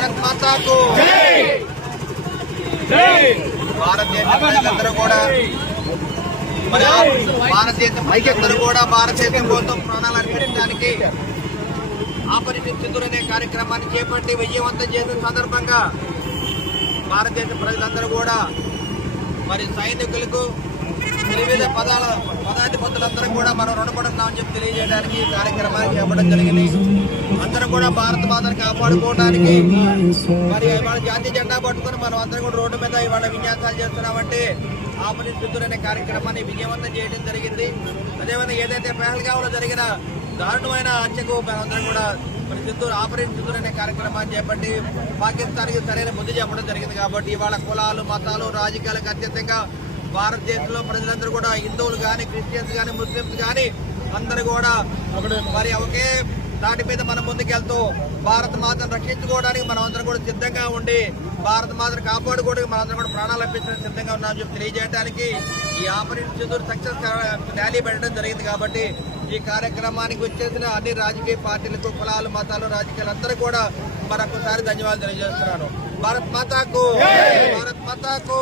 భారత్ మాతాకు. భారతదేశ ప్రజలందరూ కూడా భారతదేశం ప్రజలందరూ కూడా భారతదేశం కోసం ప్రాణాలు అర్పించడానికి అనే కార్యక్రమాన్ని చేపట్టి విజయవంతం చేసిన సందర్భంగా భారతదేశ ప్రజలందరూ కూడా మరి సైనికులకు వివిధ పదాల పదాధిపతులందరూ కూడా మనం రుణపడుతున్నామని చెప్పి తెలియజేయడానికి ఈ కార్యక్రమాన్ని చేపట్టడం జరిగింది. అందరం కూడా భారత మాతను కాపాడుకోవడానికి మరి ఇవాళ జాతీయ జెండా పట్టుకొని మనం అందరం కూడా రోడ్డు మీద ఇవాళ విన్యాసాలు చేస్తున్నామంటే ఆపరేషన్ సింధూర్ అనే కార్యక్రమాన్ని విజయవంతం చేయడం జరిగింది. అదేవిధంగా ఏదైతే పెహల్గావ్లో జరిగిన దారుణమైన హత్యకు మనందరం కూడా మరి చిత్తూరు ఆపరేషన్ చిత్తూరు అనే కార్యక్రమాన్ని చేపట్టి పాకిస్తాన్కి సరైన బుద్ధి చెప్పడం జరిగింది. కాబట్టి ఇవాళ కులాలు మతాలు రాజకీయాలకు అత్యంతంగా భారతదేశంలో ప్రజలందరూ కూడా హిందువులు కానీ క్రిస్టియన్స్ కానీ ముస్లిమ్స్ కానీ అందరూ కూడా మరి ఒకే దాటి మీద మనం ముందుకెళ్తూ భారత మాతను రక్షించుకోవడానికి మనం అందరం కూడా సిద్ధంగా ఉండి భారత మాతను కాపాడుకోవడానికి మనందరం కూడా ప్రాణాలు అర్పించడానికి సిద్ధంగా ఉన్నామని చెప్పి తెలియజేయడానికి ఈ ఆపరేషన్ చదువు సక్సెస్ ర్యాలీ పెట్టడం జరిగింది కాబట్టి ఈ కార్యక్రమానికి వచ్చేసిన అన్ని రాజకీయ పార్టీలకు కులాలు మతాలు రాజకీయాలు అందరూ కూడా మరొకసారి ధన్యవాదాలు తెలియజేస్తున్నాను. భారత్ మాతాకు భారత్ మాతాకు.